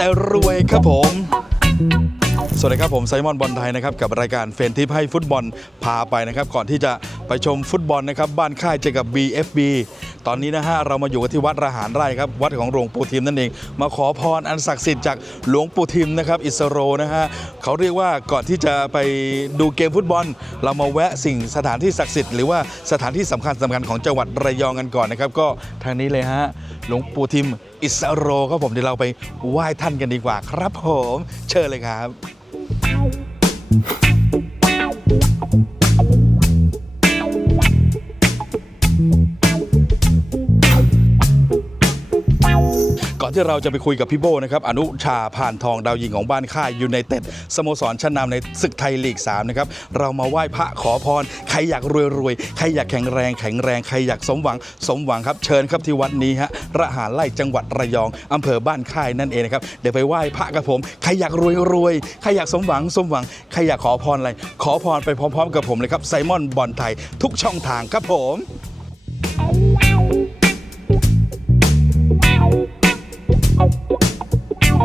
แต่รวยครับผม สวัสดีครับผมไซมอนบอลไทยนะครับกับรายการเฟนทิปให้ฟุตบอลพาไปนะครับ ก่อนที่จะไปชมฟุตบอลนะครับ บ้านค่ายเจอกับ BFB ตอนนี้นะฮะเรามาอยู่กันที่วัดระหารไร่ครับ วัดของหลวงปู่ทิมนั่นเอง มาขอพรอันศักดิ์สิทธิ์จากหลวงปู่ทิมนะครับอิสโรนะฮะเขาเรียกว่าก่อนที่จะไปดูเกมฟุตบอล เรามาแวะสิ่งสถานที่ศักดิ์สิทธิ์หรือว่าสถานที่สำคัญสำคัญของจังหวัดระยองกันก่อนนะครับก็ทางนี้เลยฮะ หลวงปู่ทิมอิสโรครับผมเดี๋ยวเราไปไหว้ท่านกันดีกว่าครับผม เชิญเลยครับ ที่เราจะไปคุยกับพี่โบนะครับอนุชาผ่านทองดาวยิงของบ้านค่ายยูไนเต็ดสโมสรชั้นนำในศึกไทยลีก3นะครับเรามาไหว้พระขอพร ใครอยากรวยรวยใครอยากแข็งแรงแข็งแรงใครอยากสมหวัง สมหวังครับเชิญครับที่วัดนี้ฮะระหารไล่จังหวัดระยองอำเภอบ้านค่ายนั่นเองนะครับเดี๋ยวไปไหว้พระกับผมใครอยากรวยรวยใครอยากสมหวังสมหวังใครอยากขอพรอะไรขอพรไปพร้อม ๆ กับผมเลยครับไซมอนบอลไทยทุกช่องทางครับผมเมื่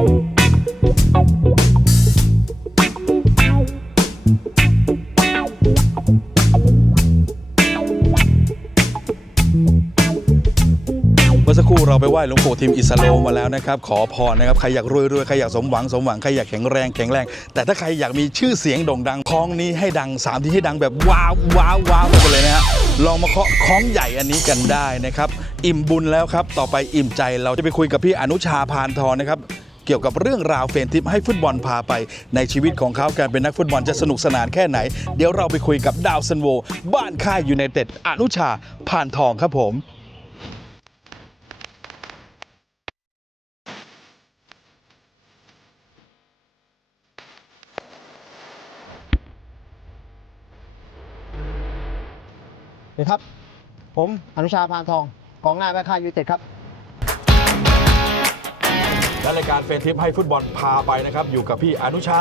อสักครู่เราไปไหว้หลวงปู่ทิมอิสโลมาแล้วนะครับ ขอพรนะครับ ใครอยากรวยรวยใครอยากสมหวังสมหวัง ใครอยากแข็งแรงแข็งแรง แต่ถ้าใครอยากมีชื่อเสียงโด่งดังคล้องนี้ให้ดังสามทีให้ดังแบบว้าวว้าวว้าวไปเลยนะฮะลองมาเคาะคล้องใหญ่อันนี้กันได้นะครับ อิ่มบุญแล้วครับ ต่อไปอิ่มใจเราจะไปคุยกับพี่อนุชาพานทองนะครับ เกี่ยวกับเรื่องราวเฟรนทิปให้ฟุตบอลพาไปในชีวิตของเขาการเป็นนักฟุตบอลจะสนุกสนานแค่ไหน เดี๋ยวเราไปคุยกับดาวซันโว บ้านค่ายยูไนเต็ดอนุชาพานทองครับผมสวัสดีครับ ผมอนุชาพานทองกองหน้าแม่ค่ายยูเต็ดครับ และรายการเฟรนทิปให้ฟุตบอลพาไปนะครับ อยู่กับพี่อนุชา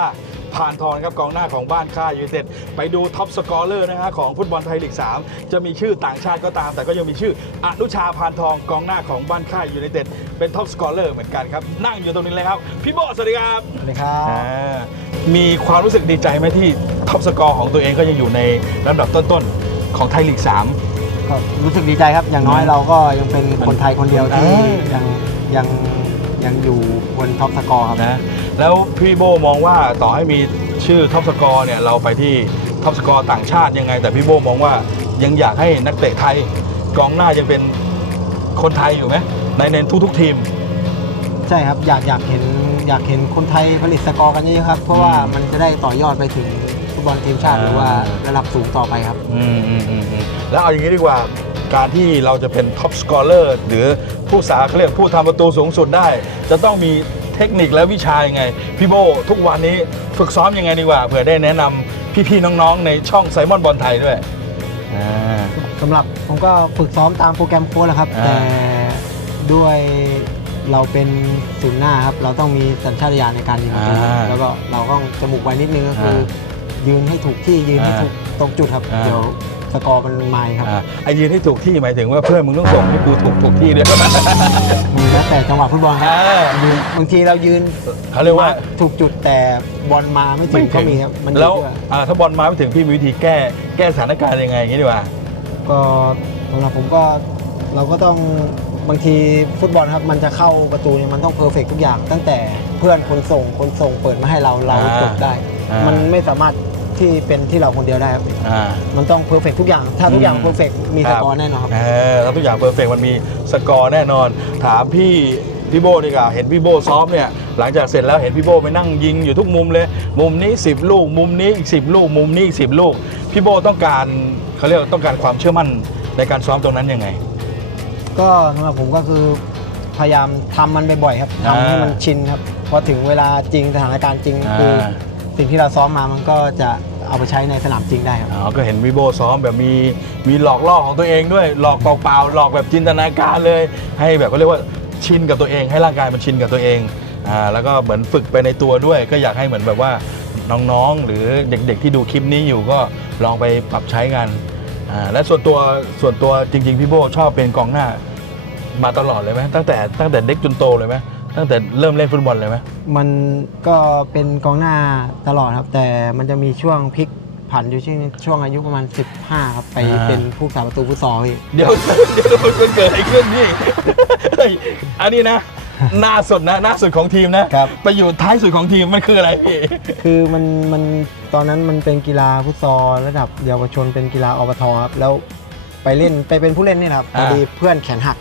ผ่านทองนะครับกองหน้าของบ้านค่ายยูไนเต็ดไปดูท็อปสกอร์เลอร์นะฮะของฟุตบอลไทยลีก 3 จะมีชื่อต่างชาติก็ตาม แต่ก็ยังมีชื่ออนุชาพานทองกองหน้าของบ้านค่ายยูไนเต็ดเป็นท็อปสกอร์เลอร์เหมือนกันครับ นั่งอยู่ตรงนี้เลยครับ พี่โบสวัสดีครับสวัสดีครับอ่ามีความรู้สึกดีใจไหมที่ท็อปสกอร์ของตัวเองก็ยังอยู่ในลำดับต้นๆของไทยลีก 3 ก็รู้สึกดีใจครับอย่างน้อยอืมเราก็ยังเป็นคนไทยคนเดียวที่อ่ายัยังยัง ยังอยู่บนท็อปสกอร์ครับ นะแล้วพี่โบมองว่าต่อให้มีชื่อท็อปสกอร์เนี่ยเราไปที่ท็อปสกอร์ต่างชาติยังไง แต่พี่โบมองว่ายังอยากให้นักเตะไทยกองหน้ายังเป็นคนไทยอยู่ไหมในในทุกๆทีม ใช่ครับ อยากอยากเห็นอยากเห็นคนไทยผลิตสกอร์กันเยอะๆครับ เพราะว่าอืมมันจะได้ต่อยอดไปถึงฟุตบอลทีมชาติอ่าหรือว่าระดับสูงต่อไปครับ อืมอืมอืมอืมแล้วเอาอย่างนี้ดีกว่า การที่เราจะเป็นท็อปสกอร์เลอร์หรือผู้สาเขาเรียกผู้ทำประตูสูงสุดได้ จะต้องมีเทคนิคและวิชายังไง พี่โบทุกวันนี้ฝึกซ้อมยังไงดีกว่าเผื่อได้แนะนำพี่ๆน้องๆ ในช่องไซมอนบอลไทยด้วยอ่าสำหรับผมก็ฝึกซ้อมตามโปรแกรมโค้ชแหละครับ อ่า แต่ด้วยเราเป็นศูนย์หน้าครับ เราต้องมีสัญชาตญาณในการยิงประตูอ่าแล้วก็เราต้องจมูกไวนิดนึงก็คืออ่ยืนให้ถูกที่ยืนให้อ่าถูกตรงจุดครับ อ่า เดี๋ยว สกอร์มันมาครับอ่าไอ้ยืนให้ถูกที่หมายถึงว่าเพื่อนมึงต้องส่งให้กูถูกถูกที่ด้วยมีแล้วแต่จังหวะฟุตบอลครับอ่ายืนบางทีเรายืนเขาเรียกว่า ถูกจุดแต่บอลมาไม่ถึงก็มีครับมันอยู่แล้วด้วยอ่าถ้าบอลมาไม่ถึงพี่มีวิธีแก้แก้สถานการณ์ยังไงอย่างนี้ดีกว่า ก็สำหรับผมก็เราก็ต้องบางทีฟุตบอลครับมันจะเข้าประตูเนี่ยมันต้องเพอร์เฟกทุกอย่าง ตั้งแต่เพื่อนคนส่งคนส่งเปิดมาให้เราเราอ่าจบได้ อ่ามั มันไม่สามารถ ที่เป็นที่เราคนเดียวได้ครับอ่า มันต้องเพอร์เฟกทุกอย่าง ถ้าทุกอย่างอืม เพอร์เฟกมีสกอร์แน่นอนครับ เออแล้วทุกอย่างเพอร์เฟกมันมีสกอร์แน่นอน ถามพี่พี่โบดีกว่าเห็นพี่โบซ้อมเนี่ยหลังจากเสร็จแล้วเห็นพี่โบไปนั่งยิงอยู่ทุกมุมเลย มุมนี้ 10 ลูก มุมนี้อีก10 ลูก มุมนี้อีก10 ลูก พี่โบต้องการเขาเรียกว่าต้องการความเชื่อมั่นในการซ้อมตรงนั้นยังไง ก็สำหรับผมก็คือพยายามทำมันบ่อยๆครับอ่าทำให้มันชินครับพอถึงเวลาจริงสถานการณ์จริงอ่า คือสิ่งที่เราซ้อมมามันก็จะ เอาไปใช้ในสนามจริงได้ครับ อ๋อก็เห็นพี่โบซ้อมแบบมีมีหลอกล่อของตัวเองด้วยหลอกเปล่าๆหลอกแบบจินตนาการเลย ให้แบบเขาเรียกว่าชินกับตัวเอง ให้ร่างกายมันชินกับตัวเองอ่าแล้วก็เหมือนฝึกไปในตัวด้วย ก็อยากให้เหมือนแบบว่าน้องๆ หรือเด็กๆที่ดูคลิปนี้อยู่ก็ลองไปปรับใช้กันอ่าและส่วนตัวส่วนตัวจริง ๆ พี่โบชอบเป็นกองหน้ามาตลอดเลยไหมตั้งแต่ตั้งแต่เด็กจนโตเลยไหม ตั้งแต่เริ่มเล่นฟุตบอลเลยไหมมันก็เป็นกองหน้าตลอดครับ แต่มันจะมีช่วงพลิกผันอยู่ช่วงช่วงอายุประมาณ 15 ครับ ไปเป็นผู้สาประตูฟุตซอลพี่เดี๋ยวเดี๋ยวมันเกิดอะไรขึ้นพี่เฮ้ยอันนี้นะหน้าสุดนะหน้าสุดของทีมนะครับ ไปอยู่ท้ายสุดของทีมมันคืออะไรพี่คือมันมันตอนนั้นมันเป็นกีฬาฟุตซอลระดับเยาวชนเป็นกีฬาอบทครับแล้วไปเล่นไปเป็นผู้เล่นนี่แหละครับพอ่าอดีเพื่อนแขนหัก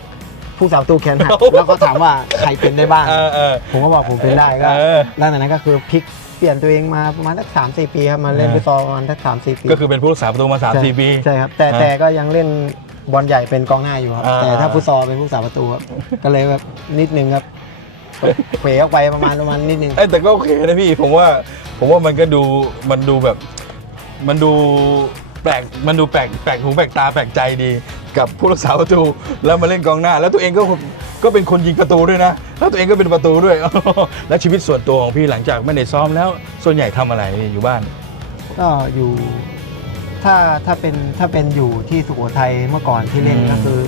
ผู้สาประตูแขนหักแล้วก็ถามว่าใครเป็นได้บ้าง เออเออ ผมก็บอกผมเป็นได้ก็เออ หลังจากนั้นก็คือพลิกเปลี่ยนตัวเองมาประมาณสักสามสี่ปีครับมาเล่นเออฟุตซอลประมาณสักสามสี่ปีก็คือเป็นผู้รักษาประตูมา3ามใช่สี่ปี ใช่ครับแต่อ่าแต่ก็ยังเล่นบอลใหญ่เป็นกองหน้าอยู่ครับ อ่า แต่ถ้าฟุตซอลเป็นผู้สาประตูครับก็เลยแบบนิดนึงครับเขวออกไปประมาณประมาณนิดนึง เอ้ยแต่ก็โอเคนะพี่ผมว่าผมว่ามันก็ดูมันดูแบบ มันดู แปลกมันดูแปลกแปลกหูแปลกตาแปลกใจดี กับผู้รักษาประตูแล้วมาเล่นกองหน้า แล้วตัวเองก็ก็เป็นคนยิงประตูด้วยนะ แล้วตัวเองก็เป็นประตูด้วย แล้วชีวิตส่วนตัวของพี่หลังจากไม่ได้ซ้อมแล้ว ส่วนใหญ่ทำอะไรอยู่บ้าน ก็อยู่ถ้าถ้าเป็นถ้าเป็นอยู่ที่สุโขทัยเมื่อก่อนที่เล่นก็คือ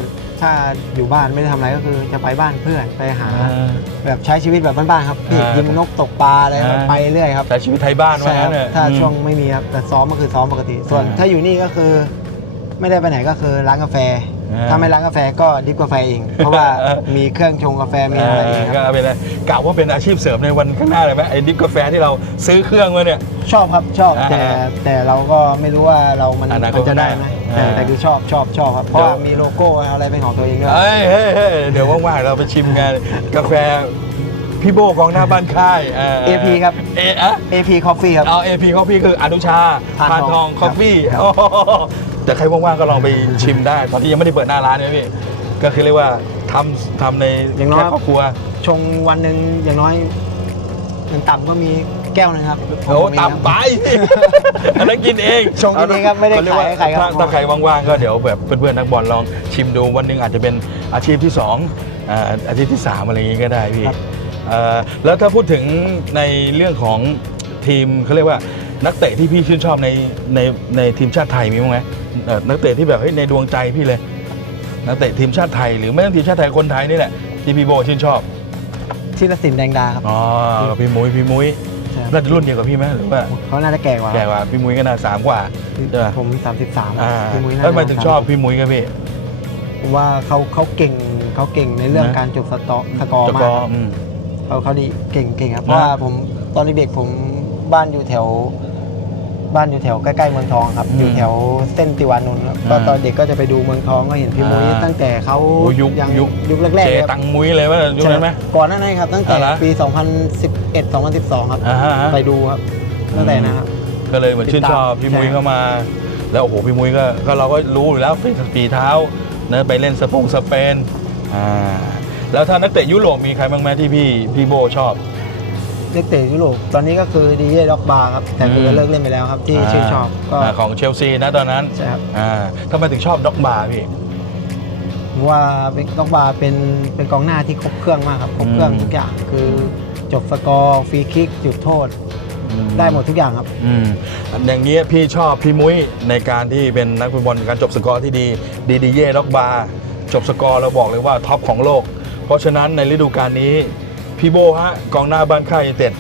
ถ้าอยู่บ้านไม่ได้ทำอะไรก็คือจะไปบ้านเพื่อนไปหา อ่า แบบใช้ชีวิตแบบบ้านๆครับพี่อ่ายิยิงนกตกปลาอะไรอ่า ไปเรื่อยครับใช้ชีวิตไทยบ้านว่าใช่คงั้รับนเนอะถ้าอืม ช่วงไม่มีครับแต่ซ้อมก็คือซ้อมปกติ ส่วนอ่า ถ้าอยู่นี่ก็คือ ไม่ได้ไปไหนก็คือร้านกาแฟอ่า ถ้าไม่ร้านกาแฟก็ดริฟกาแฟเอง เพราะว่าเออมีเครื่องชงกาแฟมีอะไรเองคก็รับเป็นอะไรกล่าวว่าเป็นอาชีพเสริมในวันข้างหน้าเลยไหมไอ้ดิฟกาแฟที่เราซื้อเครื่องมาเนี่ย ชอบครับชอบอ่าแต่แต่เราก็ไม่รู้ว่าเรามันอนาคตมันจะได้ไหมข้างหน้าแต่อ่าแต่คือชอบชอบชอบครับเพราะว่ามีโลโก้อะไรเป็นของตัวเองด้วยเฮ้ยเฮ้ยเฮ้ยเดี๋ยวว่างๆเราไปชิมกันกาแฟพี่โบของหน้าบ้านค่าย AP ครับ เออะ AP Coffee ครับ เอา AP คอฟฟี่คืออนุชาพานทองพานทองคอฟฟี่ครับ แต่ใครว่างๆก็ลองไปชิมได้ ตอนนี้ยังไม่ได้เปิดหน้าร้านเลยพี่ก็คือเรียกว่าทำทำในอย่างน้อย แค่ครอบครัวชงวันหนึ่งอย่างน้อยอย่างต่ำก็มีแก้วหนึงครับโอ้ผมมีครับ ต่ำไป อันนั้นกินเองชงกินเองครับไม่ได้เขเยกว่ขายให้ใครครับ ถ้าถ้าใครว่างๆก็เดี๋ยวแบบเพื่อนๆนักบอลลองชิมดูวันหนึ่งอาจจะเป็นอาชีพที่สองอ่าอาชีพที่สามอะไรอย่างงี้ก็ได้พี่ครับ เอ่อแล้วถ้าพูดถึงในเรื่องของทีมเขาเรียกว่า นักเตะที่พี่ชื่นชอบในในในทีมชาติไทยมีบ้างไหมเอ่อนักเตะที่แบบเฮ้ยในดวงใจพี่เลย นักเตะทีมชาติไทยหรือไม่ต้องทีมชาติไทยคนไทยนี่แหละที่พี่โบชื่นชอบชิรศิลป์แดงดาครับอ๋อพี่มุ้ยพี่มุ้ยใช่ครับน่าจะรุ่นเดียวกับพี่ไหมหรือว่าเขาน่าจะแก่กว่าแก่กว่าพี่มุ้ยก็น่าสามกว่า ใช่ปะผม33อ่าพี่มุ้ยน่าแล้วทำไมจะถึงชอบพี่มุ้ยครับพี่ ผมว่าเขาเขาเก่งเขาเก่งในเรื่องนะ การจบสตอสกอร์จมากกครับอืม เขาเขาดีเก่งเก่งครับนะเพราะว่าผมตอนเด็กๆผมบ้านอยู่แถว บ้านอยู่แถวใกล้ๆเมืองทองครับ อยู่แถวเส้นติวานนท์ครับก็ตอนเด็กก็จะไปดูเมืองทองก็เห็นพี่มุ้ยตั้งแต่เขาโอ้ยุคยังยุคยุคแรกเจๆเลยครับตังมุ้ยเลยว่ายุคนั้นไหมใช่ก่อนหน้านั้นครับ ตั้งแต่อ่าฮะปี 2011 2012 ครับอ่าฮะไปดูครับตั้งแต่นะครับก็เลยเหมือนชื่นชอบพี่มุ้ยใช่เข้ามา แล้วโอ้โหพี่มุ้ยก็ก็เราก็รู้อยู่แล้วฝีฝีเท้าเนะไปเล่นสปงสเปนอ่าแล้วถ้านักเตะยุโรปมีใครบ้างไหมที่พี่พี่โบชอบ เล็กเตะยุโรปตอนนี้ก็คือดีเย่ด็อกบาร์ครับแต่คือมเลิกเล่นไปแล้วครับที่ชื่นชอบก็าของเชลซีนะตอนนั้นใช่ครับอ่าทำไมถึงชอบด็อกบาร์พี่ผมว่าเป็นด็อกบาร์เป็นเป็นกองหน้าที่ครบเครื่องมากครับครบเครื่องอืมทุกอย่างคือจบสกอร์ฟรีคิกจุดโทษอืได้หมดทุกอย่างครับอืมอย่างเงี้ยพี่ชอบพี่มุ้ยในการที่เป็นนักฟุตบอลการจบสกอร์ที่ดีดีดีเย่ด็อกบาร์จบสกอร์เราบอกเลยว่าท็อปของโลก เพราะฉะนั้นในฤดูกาลนี้ พี่โบฮะกองหน้าบ้านค่ายยูไนเต็ด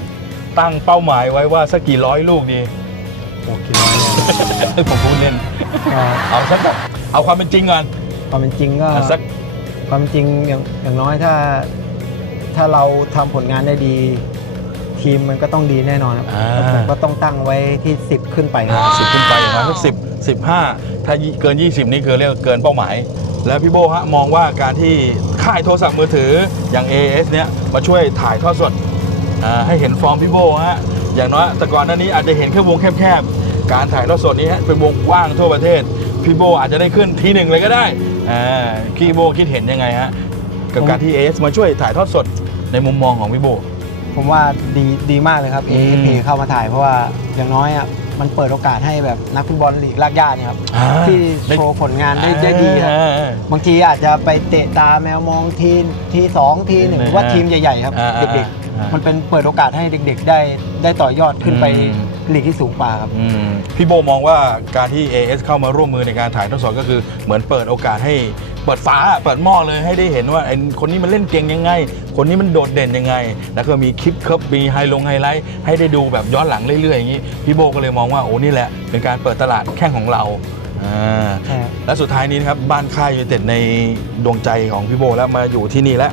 ตั้งเป้าหมายไว้ว่าสักกี่ร้อยลูกดีโอ้คิดว่าเนี่ยผมพูดเล่นก็เอาสักแบบเอาความเป็นจริงก่อนความเป็นจริงก็อะสักความเป็นจริงอย่างอย่างน้อยถ้า ถ้าเราทำผลงานได้ดี ทีมมันก็ต้องดีแน่นอนครับอ่าผมก็ต้องตั้งไว้ที่ 10 ขึ้นไปครับสิบขึ้นไปอย่างน้อยสักสิบสิบห้าถ้าเกิน 20 นี่คือเรียกว่าเกินเป้าหมาย แล้วพี่โบฮะมองว่าการที่ค่ายโทรศัพท์มือถืออย่าง AS เนี้ยมาช่วยถ่ายทอดสดอ่าให้เห็นฟอร์มพี่โบฮะอย่างน้อยแต่ก่อนหน้านี้อาจจะเห็นแค่วงแคบๆการถ่ายทอดสดนี้ฮะเป็นวงกว้างทั่วประเทศพี่โบอาจจะได้ขึ้นทีหนึ่งเลยก็ได้อ่าพี่โบคิดเห็นยังไงฮะกับการที่ AS มาช่วยถ่ายทอดสดในมุมมองของพี่โบ ผมว่าดีดีมากเลยครับอืม AFP เข้ามาถ่ายเพราะว่าอย่างน้อยอะ มันเปิดโอกาสให้แบบนักฟุตบอลลีกลากย่าเนี่ยครับอ่าที่โชว์ผลงานได้ได้ดีครับ อ่า บางทีอาจจะไปเตะตาแมวมองทีทีสองทีหนึ่งอ่าหรือว่าทีมใหญ่ๆครับ อ่าเด็กอ่าๆมันเป็นเปิดโอกาสให้เด็กๆ ได้ได้ต่อยอดขึ้นไปอืม ลีกที่สูงกว่าครับ อืมพี่โบมองว่าการที่ AS เข้ามาร่วมมือในการถ่ายทอดสดก็คือเหมือนเปิดโอกาสให้ เปิดฟ้าเปิดหม้อเลยให้ได้เห็นว่าไอ้คนนี้มันเล่นเก่งยังไง คนนี้มันโดดเด่นยังไง แล้วก็มีคลิปครับมีไฮลงไฮไลท์ให้ได้ดูแบบย้อนหลังเรื่อยๆอย่างนี้พี่โบก็เลยมองว่าโอ้นี่แหละ เป็นการเปิดตลาดแข่งของเราอ่าใช่ครับและสุดท้ายนี้นะครับบ้านค่ายยูไนเต็ดในดวงใจของพี่โบแล้วมาอยู่ที่นี่แล้ว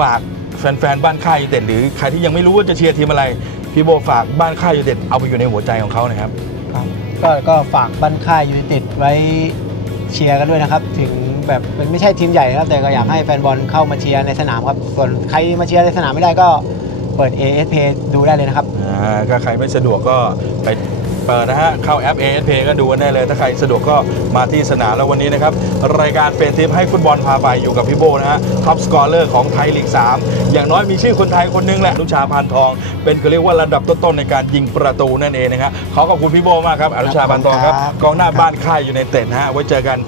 ฝากแฟนๆบ้านค่ายยูไนเต็ดหรือใครที่ยังไม่รู้ว่าจะเชียร์ทีมอะไรพี่โบฝากบ้านค่ายยูไนเต็ดเอาไปอยู่ในหัวใจของเขาหนะครับครับก็ก็ฝากบ้านค่ายยูไนเต็ดไว้เชียร์กันด้วยนะครับ ถึง แบบมันไม่ใช่ทีมใหญ่นะครับแต่ก็อยากให้แฟนบอลเข้ามาเชียร์ในสนามครับ ส่วนใครมาเชียร์ในสนามไม่ได้ก็เปิด ASP ดูได้เลยนะครับอ่าก็ใครไม่สะดวกก็ไปเปิดนะฮะเข้าแอป ASP ก็ดูกันได้เลยถ้าใครสะดวกก็มาที่สนามแล้ววันนี้นะครับ รายการเฟรนทิปให้ฟุตบอลพาไปอยู่กับพี่โบนะฮะท็อปสกอร์เลอร์ของไทยลีก 3 อย่างน้อยมีชื่อคนไทยคนหนึงแหละนุชาพานทอง เป็นก็เรียกว่าระดับต้นๆในการยิงประตูนั่นเองนะครับขอขอบคุณพี่โบมากครับอนุชาพานทองครับครับกองหน้าบ้านค่ายอยู่ในเต็ดนะฮะไว้เจอกัน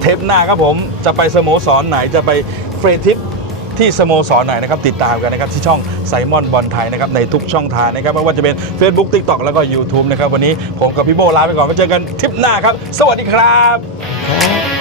เทปหน้าครับผมจะไปสโมสรไหนจะไปเฟรนทิปที่สโมสรไหนนะครับติดตามกันนะครับที่ช่องไซมอนบอลไทยนะครับในทุกช่องทางนะครับไม่ว่าจะเป็น Facebook TikTok แล้วก็ YouTube นะครับวันนี้ผมกับพี่โบลาไปก่อนไว้เจอกันทริปหน้าครับ สวัสดีครับครับ